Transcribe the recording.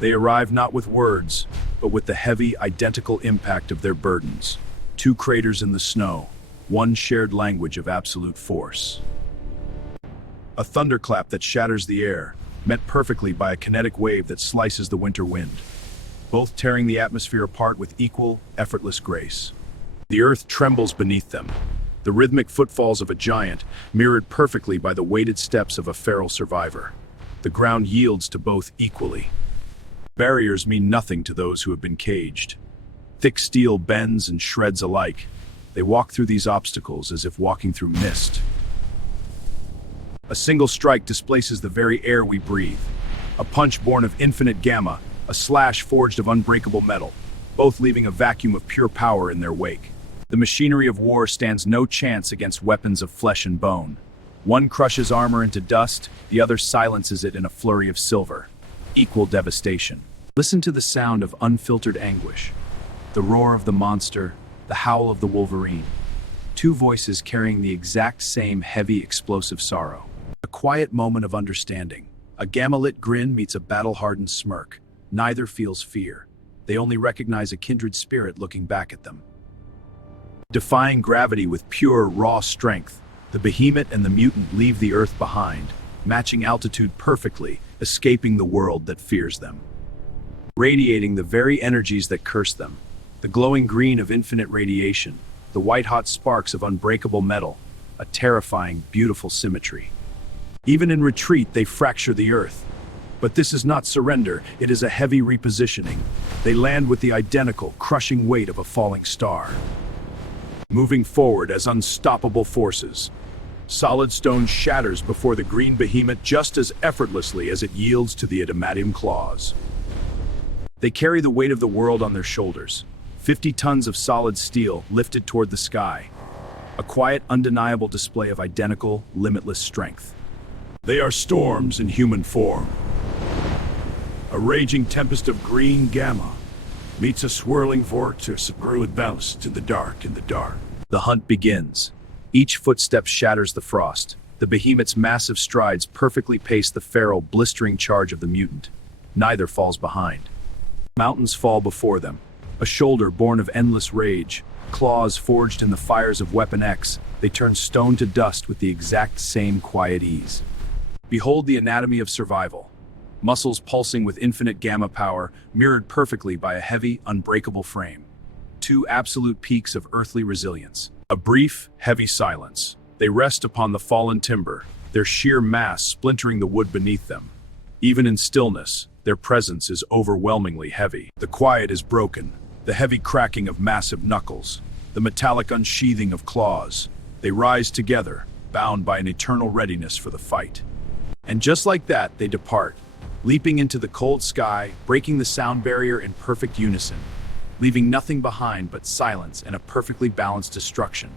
They arrive not with words, but with the heavy, identical impact of their burdens. Two craters in the snow, one shared language of absolute force. A thunderclap that shatters the air, met perfectly by a kinetic wave that slices the winter wind, both tearing the atmosphere apart with equal, effortless grace. The earth trembles beneath them, the rhythmic footfalls of a giant, mirrored perfectly by the weighted steps of a feral survivor. The ground yields to both equally. Barriers mean nothing to those who have been caged. Thick steel bends and shreds alike. They walk through these obstacles as if walking through mist. A single strike displaces the very air we breathe. A punch born of infinite gamma, a slash forged of unbreakable metal, both leaving a vacuum of pure power in their wake. The machinery of war stands no chance against weapons of flesh and bone. One crushes armor into dust, the other silences it in a flurry of silver. Equal devastation. Listen to the sound of unfiltered anguish. The roar of the monster, the howl of the Wolverine. Two voices carrying the exact same heavy, explosive sorrow. A quiet moment of understanding. A gamma-lit grin meets a battle-hardened smirk. Neither feels fear. They only recognize a kindred spirit looking back at them. Defying gravity with pure, raw strength, the behemoth and the mutant leave the earth behind, matching altitude perfectly, escaping the world that fears them. Radiating the very energies that curse them. The glowing green of infinite radiation, the white-hot sparks of unbreakable metal, a terrifying, beautiful symmetry. Even in retreat, they fracture the earth. But this is not surrender, it is a heavy repositioning. They land with the identical, crushing weight of a falling star. Moving forward as unstoppable forces. Solid stone shatters before the green behemoth just as effortlessly as it yields to the adamantium claws. They carry the weight of the world on their shoulders. 50 tons of solid steel lifted toward the sky. A quiet, undeniable display of identical, limitless strength. They are storms in human form. A raging tempest of green gamma meets a swirling vortex of brewed ballast in the dark. The hunt begins. Each footstep shatters the frost. The behemoth's massive strides perfectly pace the feral, blistering charge of the mutant. Neither falls behind. Mountains fall before them. A shoulder born of endless rage. Claws forged in the fires of Weapon X. They turn stone to dust with the exact same quiet ease. Behold the anatomy of survival. Muscles pulsing with infinite gamma power, mirrored perfectly by a heavy, unbreakable frame. Two absolute peaks of earthly resilience. A brief, heavy silence. They rest upon the fallen timber, their sheer mass splintering the wood beneath them. Even in stillness, their presence is overwhelmingly heavy. The quiet is broken, the heavy cracking of massive knuckles, the metallic unsheathing of claws. They rise together, bound by an eternal readiness for the fight. And just like that, they depart, leaping into the cold sky, breaking the sound barrier in perfect unison, leaving nothing behind but silence and a perfectly balanced destruction.